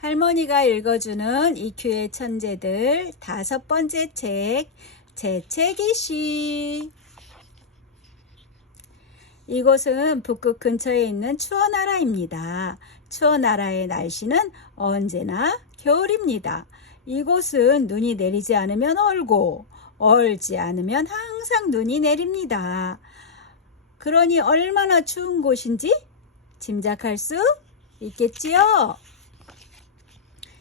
할머니가 읽어주는 EQ의 천재들 5번째 책, 재채기시. 이곳은 북극 근처에 있는 추워나라입니다. 추워나라의 날씨는 언제나 겨울입니다. 이곳은 눈이 내리지 않으면 얼고, 얼지 않으면 항상 눈이 내립니다. 그러니 얼마나 추운 곳인지 짐작할 수 있겠지요?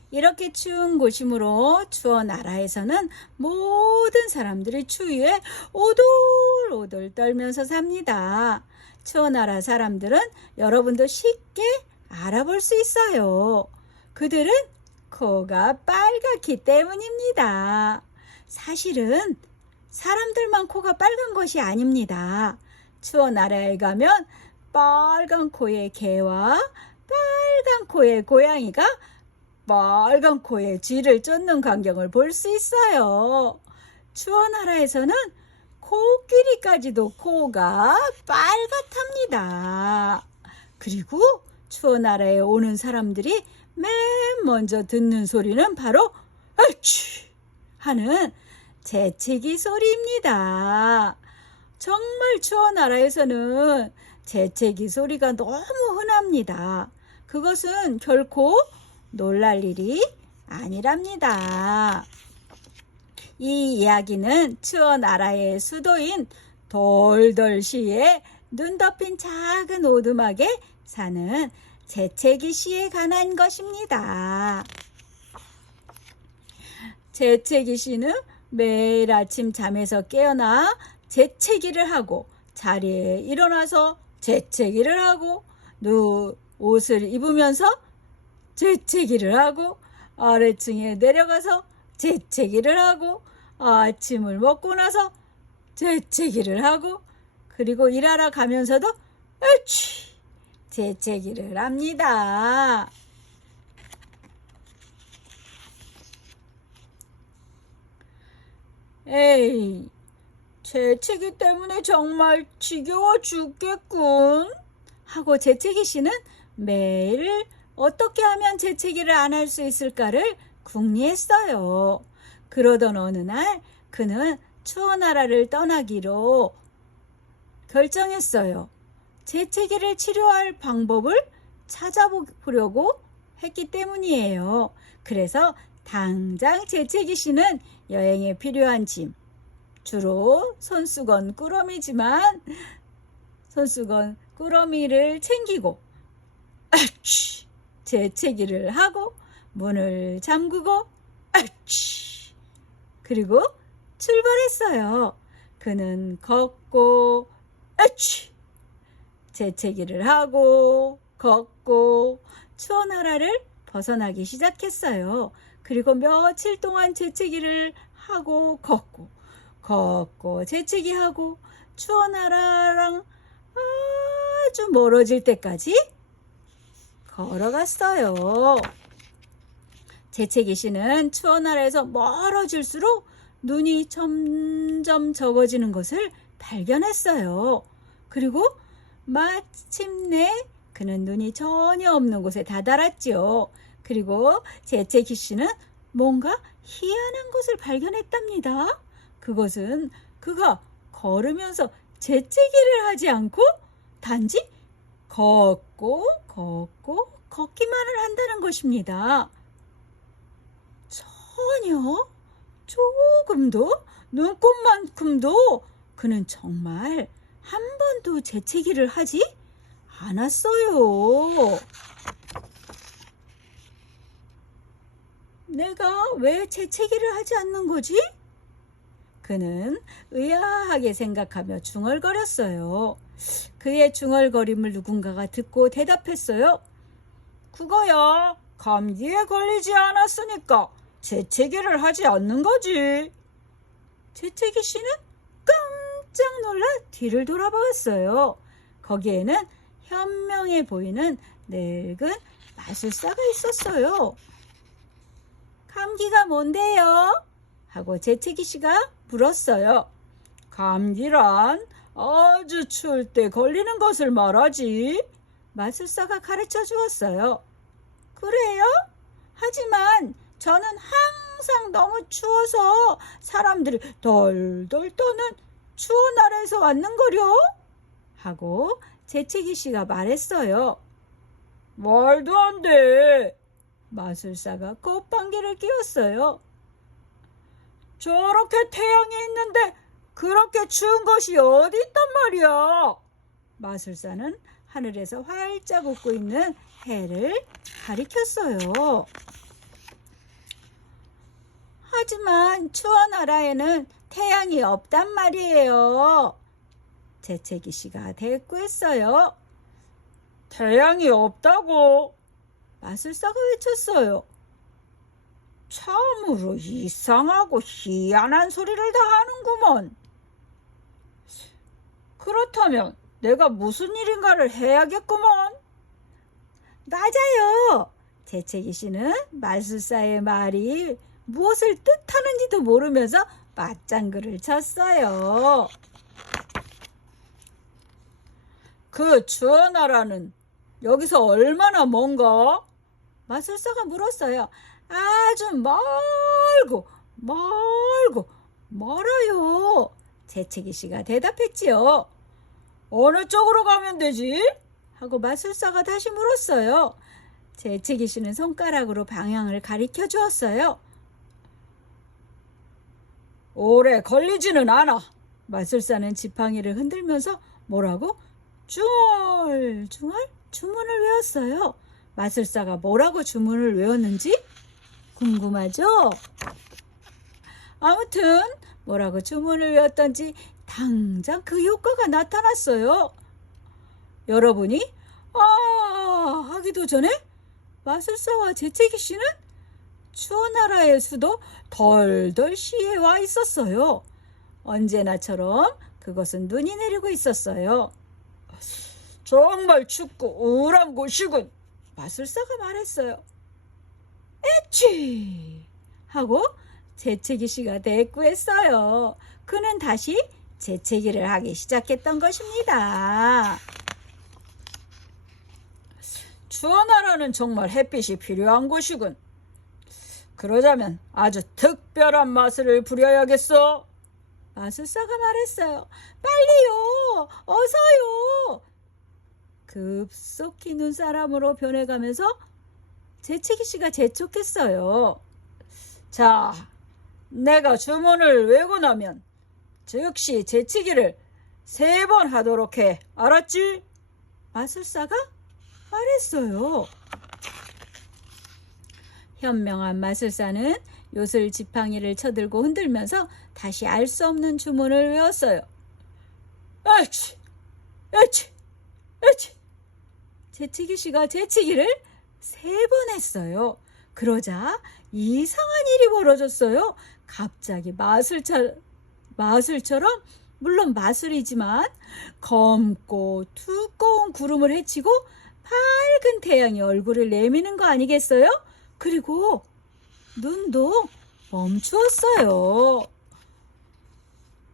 이렇게 추운 곳이므로 추워나라에서는 모든 사람들이 추위에 오돌오돌 떨면서 삽니다. 추워나라 사람들은 여러분도 쉽게 알아볼 수 있어요. 그들은 코가 빨갛기 때문입니다. 사실은 사람들만 코가 빨간 것이 아닙니다. 추워나라에 가면 빨간 코의 개와 빨간 코의 고양이가 빨간 코에 쥐를 쫓는 광경을 볼 수 있어요. 추워나라에서는 코끼리까지도 코가 빨갛답니다. 그리고 추워나라에 오는 사람들이 맨 먼저 듣는 소리는 바로 아치 하는 재채기 소리입니다. 정말 추워나라에서는 재채기 소리가 너무 흔합니다. 그것은 결코 놀랄 일이 아니랍니다. 이 이야기는 추워나라의 수도인 돌돌시에 눈 덮인 작은 오두막에 사는 재채기시에 관한 것입니다. 재채기시는 매일 아침 잠에서 깨어나 재채기를 하고 자리에 일어나서 재채기를 하고 옷을 입으면서 재채기를 하고 아래층에 내려가서 재채기를 하고 아침을 먹고 나서 재채기를 하고 그리고 일하러 가면서도 아치 재채기를 합니다. 에이, 재채기 때문에 정말 지겨워 죽겠군 하고 재채기 씨는 매일 어떻게 하면 재채기를 안 할 수 있을까를 궁리했어요. 그러던 어느 날 그는 추워나라를 떠나기로 결정했어요. 재채기를 치료할 방법을 찾아보려고 했기 때문이에요. 그래서 당장 재채기 씨는 여행에 필요한 짐, 주로 손수건 꾸러미지만 손수건 꾸러미를 챙기고 아치 재채기를 하고 문을 잠그고 아치 그리고 출발했어요. 그는 걷고 아치 재채기를 하고 걷고 추워나라를 벗어나기 시작했어요. 그리고 며칠 동안 재채기를 하고 걷고 재채기하고 추워나라랑 아주 멀어질 때까지 걸어갔어요. 재채기 씨는 추워나라에서 멀어질수록 눈이 점점 적어지는 것을 발견했어요. 그리고 마침내 그는 눈이 전혀 없는 곳에 다다랐지요. 그리고 재채기 씨는 뭔가 희한한 것을 발견했답니다. 그것은 그가 걸으면서 재채기를 하지 않고 단지 걷기만을 한다는 것입니다. 전혀 조금도 눈꼽만큼도 그는 정말 한 번도 재채기를 하지 않았어요. 내가 왜 재채기를 하지 않는 거지? 그는 의아하게 생각하며 중얼거렸어요. 그의 중얼거림을 누군가가 듣고 대답했어요. 그거야, 감기에 걸리지 않았으니까 재채기를 하지 않는 거지. 재채기 씨는 깜짝 놀라 뒤를 돌아보았어요. 거기에는 현명해 보이는 늙은 마술사가 있었어요. 감기가 뭔데요? 하고 재채기 씨가 물었어요. 감기란 아주 추울 때 걸리는 것을 말하지. 마술사가 가르쳐 주었어요. 그래요? 하지만 저는 항상 너무 추워서 사람들이 덜덜 떠는 추운 나라에서 왔는거려 하고 재채기 씨가 말했어요. 말도 안 돼. 마술사가 콧방귀를 뀌었어요. 저렇게 태양이 있는데 그렇게 추운 것이 어디 있단 말이야. 마술사는 하늘에서 활짝 웃고 있는 해를 가리켰어요. 하지만 추운 나라에는 태양이 없단 말이에요. 재채기 씨가 대꾸했어요. 태양이 없다고? 마술사가 외쳤어요. 참으로 이상하고 희한한 소리를 다 하는구먼. 그렇다면 내가 무슨 일인가를 해야겠구먼. 맞아요. 재채기 씨는 마술사의 말이 무엇을 뜻하는지도 모르면서 맞장구를 쳤어요. 그 추운 나라는 여기서 얼마나 먼가? 마술사가 물었어요. 아주 멀어요. 재채기 씨가 대답했지요. 어느 쪽으로 가면 되지? 하고 마술사가 다시 물었어요. 재채기 씨는 손가락으로 방향을 가리켜 주었어요. 오래 걸리지는 않아. 마술사는 지팡이를 흔들면서 뭐라고? 중얼중얼 주문을 외웠어요. 마술사가 뭐라고 주문을 외웠는지 궁금하죠? 아무튼 뭐라고 주문을 외웠던지 당장 그 효과가 나타났어요. 여러분이 하기도 전에 마술사와 재채기 씨는 추운 나라의 수도 덜덜시에 와 있었어요. 언제나처럼 그것은 눈이 내리고 있었어요. 정말 춥고 우울한 곳이군. 마술사가 말했어요. 에취! 하고 재채기 씨가 대꾸했어요. 그는 다시 재채기를 하기 시작했던 것입니다. 추운 나라는 정말 햇빛이 필요한 곳이군. 그러자면 아주 특별한 마술을 부려야겠어. 마술사가 말했어요. 빨리요! 어서요! 급속히 눈사람으로 변해가면서 재채기 씨가 재촉했어요. 자, 내가 주문을 외고 나면 즉시 재채기를 3번 하도록 해. 알았지? 마술사가 말했어요. 현명한 마술사는 요술 지팡이를 쳐들고 흔들면서 다시 알 수 없는 주문을 외웠어요. 에치! 에치! 에치! 재채기 씨가 재채기를 3번 했어요. 그러자 이상한 일이 벌어졌어요. 갑자기 마술처럼 물론 마술이지만 검고 두꺼운 구름을 헤치고 밝은 태양이 얼굴을 내미는 거 아니겠어요? 그리고 눈도 멈추었어요.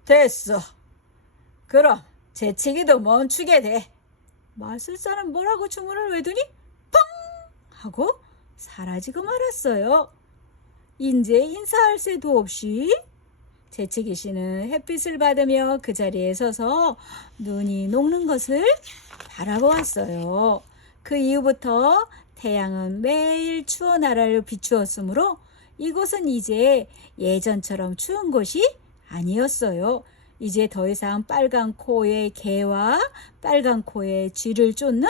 됐어. 그럼 재채기도 멈추게 돼. 마술사는 뭐라고 주문을 외더니 펑! 하고 사라지고 말았어요. 이제 인사할 새도 없이 재채기 씨는 햇빛을 받으며 그 자리에 서서 눈이 녹는 것을 바라보았어요. 그 이후부터 태양은 매일 추운 나라를 비추었으므로 이곳은 이제 예전처럼 추운 곳이 아니었어요. 이제 더 이상 빨간 코의 개와 빨간 코의 쥐를 쫓는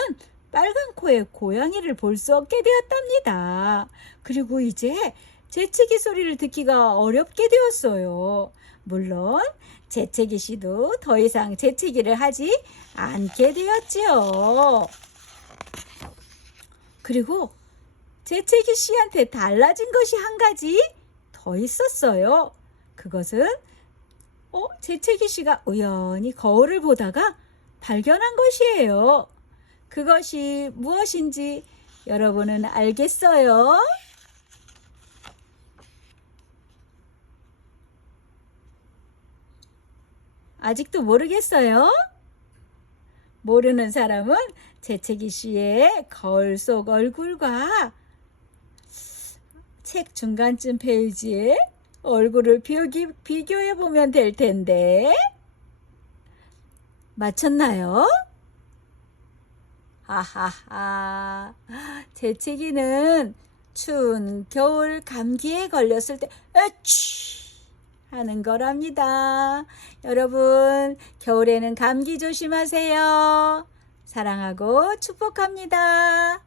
빨간 코의 고양이를 볼 수 없게 되었답니다. 그리고 이제 재채기 소리를 듣기가 어렵게 되었어요. 물론 재채기 씨도 더 이상 재채기를 하지 않게 되었지요. 그리고 재채기 씨한테 달라진 것이 한 가지 더 있었어요. 그것은 재채기 씨가 우연히 거울을 보다가 발견한 것이에요. 그것이 무엇인지 여러분은 알겠어요? 아직도 모르겠어요? 모르는 사람은 재채기 씨의 거울 속 얼굴과 책 중간쯤 페이지에 얼굴을 비교해 보면 될 텐데. 맞췄나요? 하하하. 재채기는 추운 겨울 감기에 걸렸을 때 으취 하는 거랍니다. 여러분, 겨울에는 감기 조심하세요. 사랑하고 축복합니다.